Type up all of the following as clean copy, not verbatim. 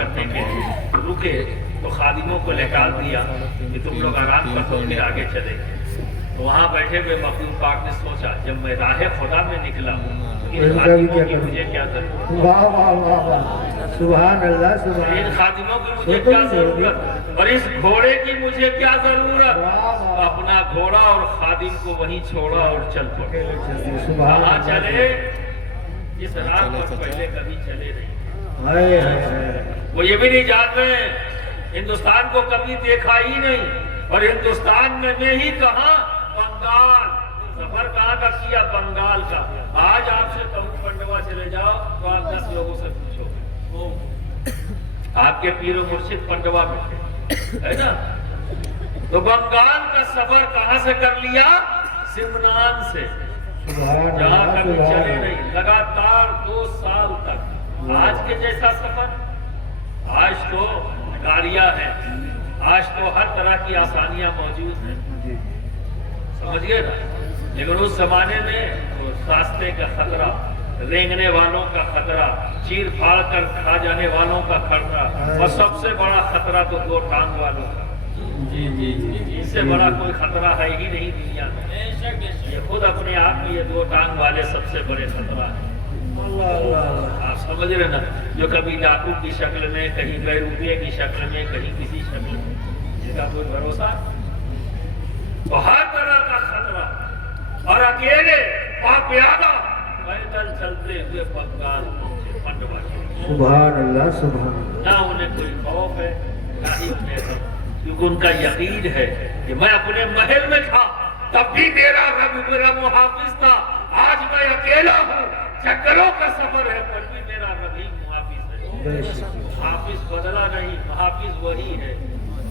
करने के लिए रुके तो खादिमों को लहका दिया कि तुम लोग आराम कर दो, फिर आगे चलेंगे। तो वहाँ बैठे हुए मखदूम पाक ने सोचा, जब मैं राह खुदा में निकला इन खादिमों की मुझे क्या जरूरत, वाह वाह वाह वाह, सुभान अल्लाह सुभान इन खादिमों की मुझे क्या जरूरत, और इस घोड़े की मुझे क्या जरूरत। अपना घोड़ा और खादिम को वहीं छोड़ा और चल पड़े। कहाँ चले? इस रात पर पहले कभी चले नहीं। वो ये भी नहीं जानते हिंदुस्तान को कभी देखा ही नहीं, और हिंदुस्तान में ही कहा बंगाल, सफर कहाँ का किया? बंगाल का। आज आपसे कहूँ पंडवा चले जाओ तो आप 10 लोगों से पूछो, आपके पीर मुर्शिद पंडवा में थे, है ना? तो बंगाल का सफर कहाँ से कर लिया? सिमनान से, जहाँ कभी चले नहीं, लगातार 2 साल तक। आज के जैसा सफर, आज तो गाड़ियां हैं, आज तो हर तरह की आसानियां मौजूद हैं, समझ गए ना? लेकिन उस जमाने में तो रास्ते का खतरा, रेंगने वालों का खतरा, चीर फाड़ कर खा जाने वालों का खतरा, और सबसे बड़ा खतरा तो 2 टांग वालों का। जी जी जी, इससे बड़ा कोई खतरा है ही नहीं दुनिया में। ये खुद अपने आप में ये 2 टांग वाले सबसे बड़े खतरा है। आप समझ रहे ना? जो कभी लाखों की शक्ल में, कहीं कई रुपये की शक्ल में, कहीं किसी शक्ल में, जिसका कोई भरोसा, तो हर तरह का खतरा। और अकेले पापियादा पैदल चलते हुए बंगाल पहुंचे, पंडवा। सुभान अल्लाह सुभान अल्लाह। ना उन्हें कोई खौफ है, ना ही उन्हें, क्योंकि उनका यकीन है कि मैं अपने महल में था तब भी मेरा रब मेरा मुहाफिज था, आज मैं अकेला हूँ, चक्करों का सफर है, पर भी मेरा रब ही मुहाफिज है। मुहाफिज बदला नहीं, मुहाफिज वही है।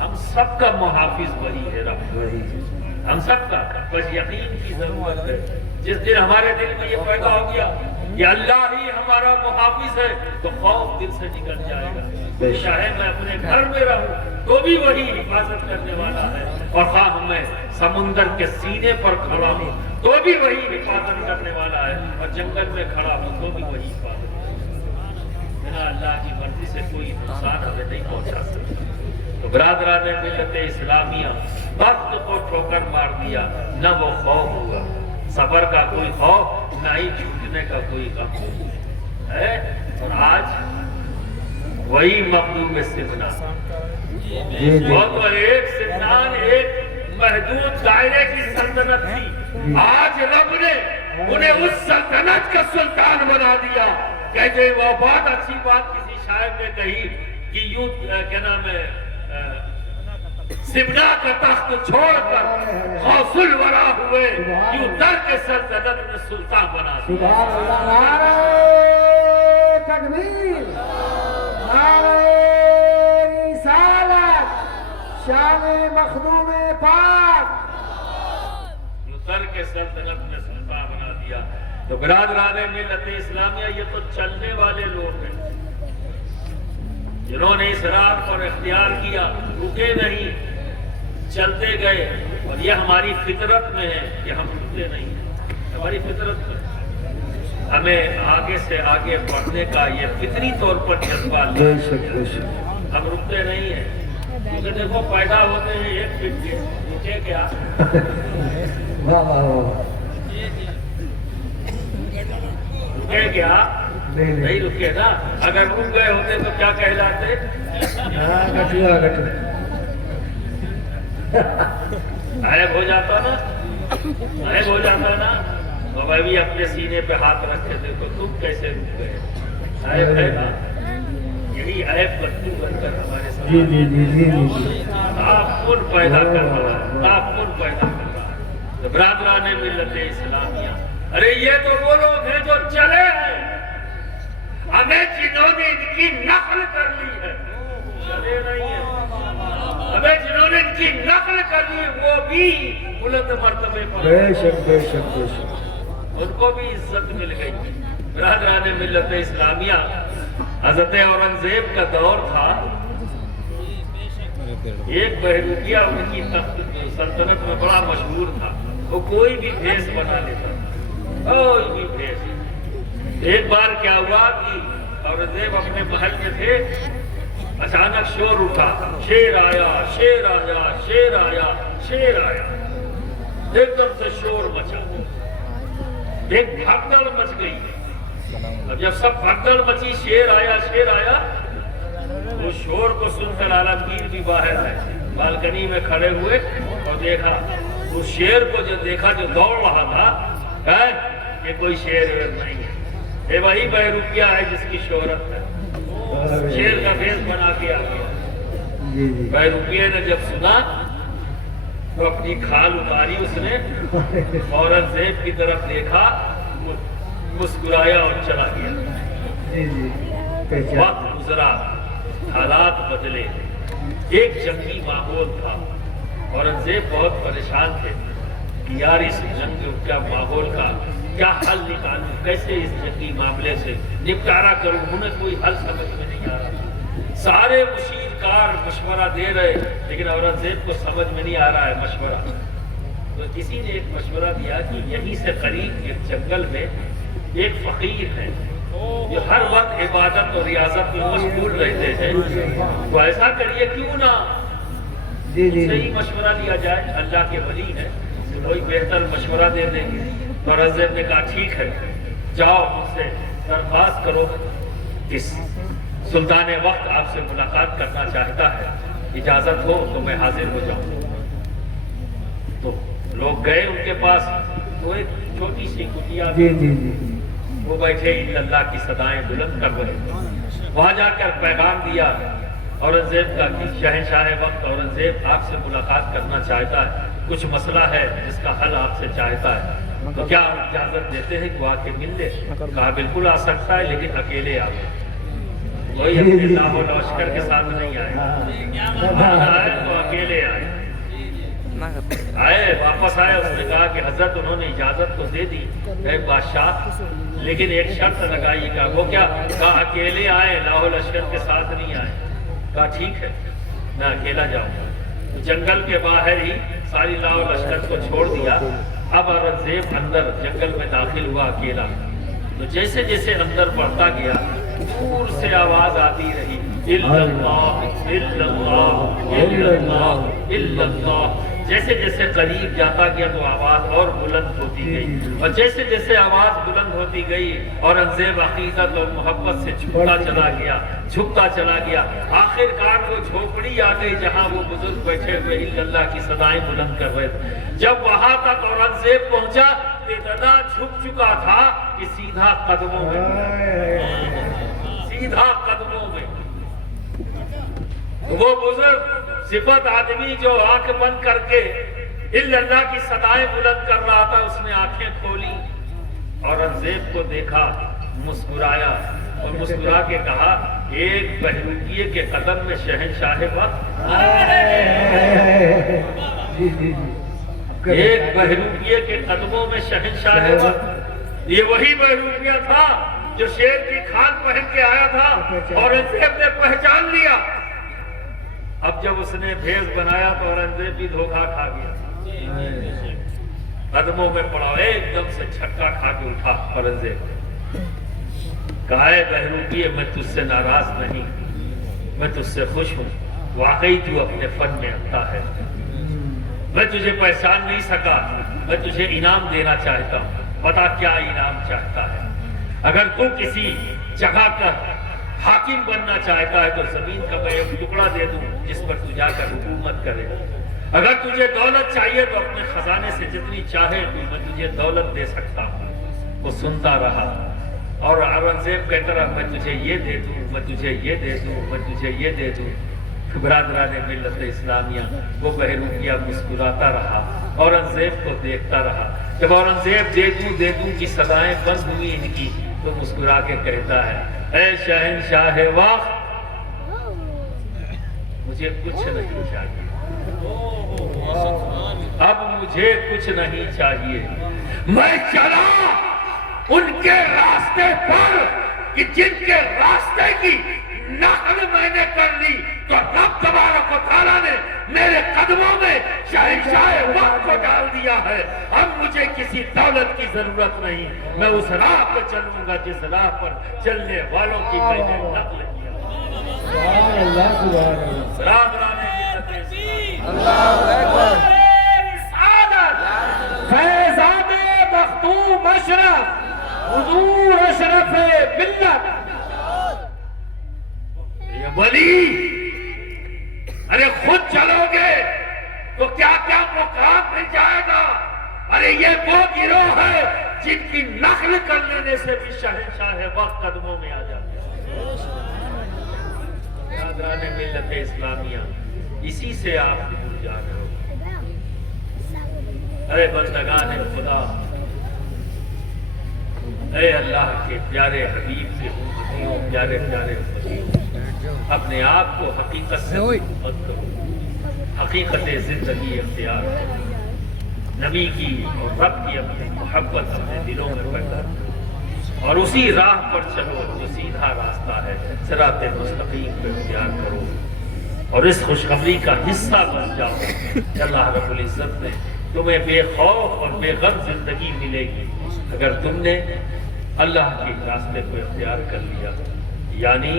हम सबका मुहाफिज वही है, रब हम सबका। बस यकीन की जरूरत है। जिस दिन हमारे दिल में ये पैदा हो गया कि अल्लाह ही हमारा मुहाफिज है, तो खौफ दिल से निकल जाएगा। चाहे मैं अपने घर में रहूं तो भी वही हिफाजत करने वाला है, और हाँ मैं समुंदर के सीने पर खड़ा हूँ तो भी वही हिफाजत करने वाला है, और जंगल में खड़ा हूँ तो भी वही हिफाजत करेगा। बिना अल्लाह की मर्जी से कोई नुकसान हमें नहीं पहुंचा सकता। तो बरादरान मिल्लत इस्लामिया वक्त को ठोकर मार दिया, न वो खौफ हुआ, सफर का कोई खौफ, न ही छूटने का कोई गम है। और आज वही मखदूम सिमनान, वो तो एक सिमनान एक महदूद दायरे की सल्तनत थी, आज रब ने उन्हें उस सल्तनत का सुल्तान बना दिया। कहते वो बहुत अच्छी बात किसी शायर ने कही कि यूं क्या नाम है, सिमना का तख्त छोड़कर गौसुल वरा हुए, यूं दर के सल्तनत में सुल्तान बना दिया। नारे तकबीर, नारे रिसालत, शान मखदूम पाक, यूं दर के सल्तनत में सुल्तान बना दिया। तो बिरादरान मिल्लत इस्लामिया, ये तो चलने वाले लोग हैं जिन्होंने इस रात पर इख्तियार किया, रुके नहीं, चलते गए। और ये हमारी फितरत में है कि हम रुकते नहीं हैं, हमारी फितरत में हमें आगे से आगे बढ़ने का ये फितरी तौर पर जज्बा है। हम रुकते नहीं हैं, क्योंकि देखो पैदा होते हैं 1 फीट के, रुके क्या? रुके क्या? नहीं रुके ना। अगर रुक गए होते तो क्या कहलाते? गायब हो जाता ना, गायब हो जाता ना। तो मैं भी अपने सीने पे हाथ रखे थे, तो तुम कैसे रुक गए? गायब है ना, यही ऐप बदलू बनकर हमारे साथ तापुन पैदा कर रहा है, तापुन पैदा कर रहा है। तो बरादरान मिल्लत इस्लामिया, अरे ये तो वो लोग हैं जो चले हैं, हमें जिन्होंने इनकी नकल कर ली है, चले नहीं है। हमें जिन्होंने इनकी नकल कर ली वो भी बुलंद मर्तबे पर, बेशक बेशक बेशक, उनको भी इज्जत मिल गई। बरादरान मिल्लत इस्लामिया, हजरत औरंगजेब का दौर था, एक बहरूपिया उनकी सल्तनत में बड़ा मशहूर था, वो कोई भी भेष बना लेता, कोई भी भेष। एक बार क्या हुआ कि औरंगजेब अपने महल में थे, अचानक शोर उठा, शेर आया, शेर आया, शेर आया, शेर आया। एकदम से शोर मचा, एक भागदड़ मच गई। और जब सब भागदड़ मची, शेर आया, शेर आया, तो शोर को सुनकर आलमगीर भी बाहर आए, बालकनी में खड़े हुए और देखा उस शेर को, जो देखा जो दौड़ रहा था, ये कोई शेर नहीं है, ये वही बहरूपिया है जिसकी शोहरत है। शेर का भेष बना के आ गया। बहरूपिया ने जब सुना तो अपनी खाल उतारी उसने, औरंगजेब की तरफ देखा, मुस्कुराया और चला गया। वक्त गुजरा, हालात बदले, एक जंगी माहौल था। औरंगजेब बहुत परेशान थे कि यार इस जंग का माहौल का क्या हल निकालूं, कैसे इस जंगी मामले से निपटारा करूं, उन्हें कोई हल समझ में नहीं आ रहा। सारे मुशीरकार मशवरा दे रहे, लेकिन औरंगजेब को समझ में नहीं आ रहा है मशवरा। तो किसी ने एक मशवरा दिया कि यहीं से करीब एक जंगल में एक फकीर है जो हर वक्त इबादत और रियाजत में मशगूल रहते हैं, तो ऐसा करिए क्यों ना सही मशवरा लिया जाए, अल्लाह के वली है, कोई बेहतर मशवरा दे देंगे। तो औरंगजेब ने कहा ठीक है, जाओ मुझसे दरख्वास्त करो, इस सुल्तान वक्त आपसे मुलाकात करना चाहता है, इजाजत हो तो मैं हाजिर हो जाऊं। तो लोग गए उनके पास, वो एक छोटी सी कुटिया, वो बैठे इल्लल्लाह की सदाएं बुलंद कर रहे। वहां जाकर पैगाम दिया औरंगजेब का कि शहंशाह वक्त औरंगजेब आपसे मुलाकात करना चाहता है, कुछ मसला है जिसका हल आपसे चाहता है, तो क्या आप इजाजत देते हैं कि आके मिल ले? कहा बिल्कुल आ सकता है, लेकिन अकेले आओ, कोई अपने लाहो लश्कर के साथ नहीं आए, तो अकेले आए। वापस आए, उसने कहा कि हजरत उन्होंने इजाजत तो दे दी है बादशाह, लेकिन एक शर्त लगाइएगा। वो क्या? कहा अकेले आए, लाहो लश्कर के साथ नहीं आए। कहा ठीक है, मैं अकेला जाऊंगा। तो जंगल के बाहर ही सारी लाहो लश्कर को छोड़ दिया। अब औरंगजेब अंदर जंगल में दाखिल हुआ अकेला। तो जैसे जैसे अंदर बढ़ता गया, दूर से आवाज आती रही, इल्लल्लाह इल्लल्लाह इल्लल्लाह इल्लल्लाह। जैसे जैसे करीब जाता गया तो आवाज और बुलंद होती गई, और जैसे जैसे आवाज बुलंद होती गई, औरंगजेब अकीदत और मोहब्बत से झुकता चला गया, झुकता चला गया। आखिरकार वो झोपड़ी आ गई जहां वो बुजुर्ग बैठे हुए इल्लल्लाह की सदाएं बुलंद कर रहे थे। जब वहां तक औरंगजेब पहुंचा, इतना झुक चुका था कि सीधा कदमों में, सीधा कदमों में। वो बुजुर्ग सिफत आदमी जो आंख बंद करके इल्लल्लाह की सदाएं बुलंद कर रहा था, उसने आंखें खोली, औरंगजेब को देखा, मुस्कुराया और मुस्कुरा के कहा, एक बहरूपिये के कदम में शहंशाह वक्त, एक बहरूपिये के कदमों में शहंशाह वक्त। ये वही बहरूपिया था जो शेर की खाल पहन के आया था। औरंगजेब ने पहचान लिया। अब जब उसने भेष बनाया तो औरंगजेब भी धोखा खा गया, कदमों में पड़ा, एकदम से झटका खा के उठा औरंगजेब। कहा है बहरूपिये, मैं तुझसे नाराज नहीं, मैं तुझसे खुश हूँ, वाकई तू अपने फन में अच्छा है। मैं तुझे पहचान नहीं सका, मैं तुझे इनाम देना चाहता हूँ, बता क्या इनाम चाहता है। अगर तू किसी जगह का हाकिम बनना चाहता है तो जमीन का मैं एक टुकड़ा दे दूं जिस पर तू जाकर हुकूमत करे। अगर तुझे दौलत चाहिए तो अपने खजाने से जितनी चाहे तो मैं तुझे दौलत दे सकता हूँ। वो सुनता रहा और औरंगजेब कहता रहा, मैं तुझे ये दे दूं, मैं तुझे ये दे दूं, मैं तुझे ये दे दूं। बिरादरान मिल्लत इस्लामिया, वो बहरूपिया मुस्कुराता रहा, औरंगजेब को देखता रहा। जब औरंगजेब दे दूं की सदाएं बंद हुई इनकी, तो मुस्कुरा के कहता है, ऐ शहंशाह वक्त, मुझे कुछ नहीं चाहिए, अब मुझे कुछ नहीं चाहिए। मैं चला उनके रास्ते पर कि जिनके रास्ते की नकल मैंने कर ली, तो रब तबारक व तआला ने मेरे कदमों में शहंशाह वक्त को डाल दिया है। अब मुझे किसी दौलत की जरूरत नहीं, मैं उस राह पर चलूंगा जिस राह पर चलने वालों की मैंने नकल किया। اللہ سبحان اللہ برادران ملت اسلامی، اللہ اکبر سعادت فیضان مختوم اشرف حضور اشرف ملت، یہ ولی ارے خود چلو گے تو کیا کیا مقام مل جائے گا. ارے یہ وہ گروہ ہے جن کی نقل کر لینے سے بھی شہنشاہ وقت قدموں میں آ جاتے ہیں. برادران ملت اسلامیہ، اسی سے آپ دور جا رہے ہو. ارے بندگان خدا، اے اللہ کے پیارے حبیب کے امتیوں، پیارے پیارے امتیوں، اپنے آپ کو حقیقت سے محبت کرو، حقیقت زندگی اختیار کرو، نبی کی اور رب کی اپنی محبت اپنے دلوں میں پیدا کرو اور اسی راہ پر چلو جو سیدھا راستہ ہے. صراط مستقیم پہ اختیار کرو اور اس خوشخبری کا حصہ بن جاؤ کہ اللہ رب العزت نے تمہیں بے خوف اور بے غم زندگی ملے گی اگر تم نے اللہ کے راستے کو اختیار کر لیا. یعنی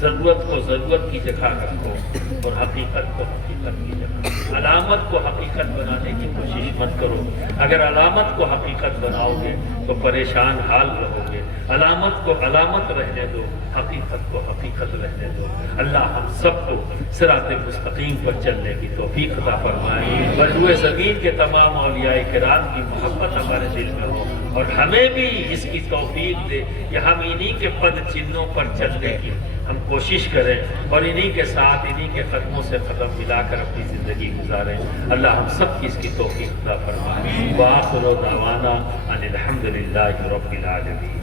ضرورت کو ضرورت کی جگہ رکھو اور حقیقت کو حقیقت کی جگہ. علامت کو حقیقت بنانے کی کوشش مت کرو. اگر علامت کو حقیقت بناؤ گے تو پریشان حال رہو گے. علامت کو علامت رہنے دو، حقیقت کو حقیقت رہنے دو. اللہ ہم سب کو صراط مستقیم پر چلنے کی توفیق عطا فرمائے. بروئے زمین کے تمام اولیاء کرام کی محبت ہمارے دل میں ہو اور ہمیں بھی اس کی توفیق دے کہ ہم انہی کے پد چنوں پر چلنے کی ہم کوشش کریں اور انہی کے ساتھ انہی کے قدموں سے قدم ملا کر اپنی زندگی گزاریں. اللہ ہم سب کی اس کی توفیق عطا فرمائے. وآخر دعوانا ان الحمدللہ رب العالمین.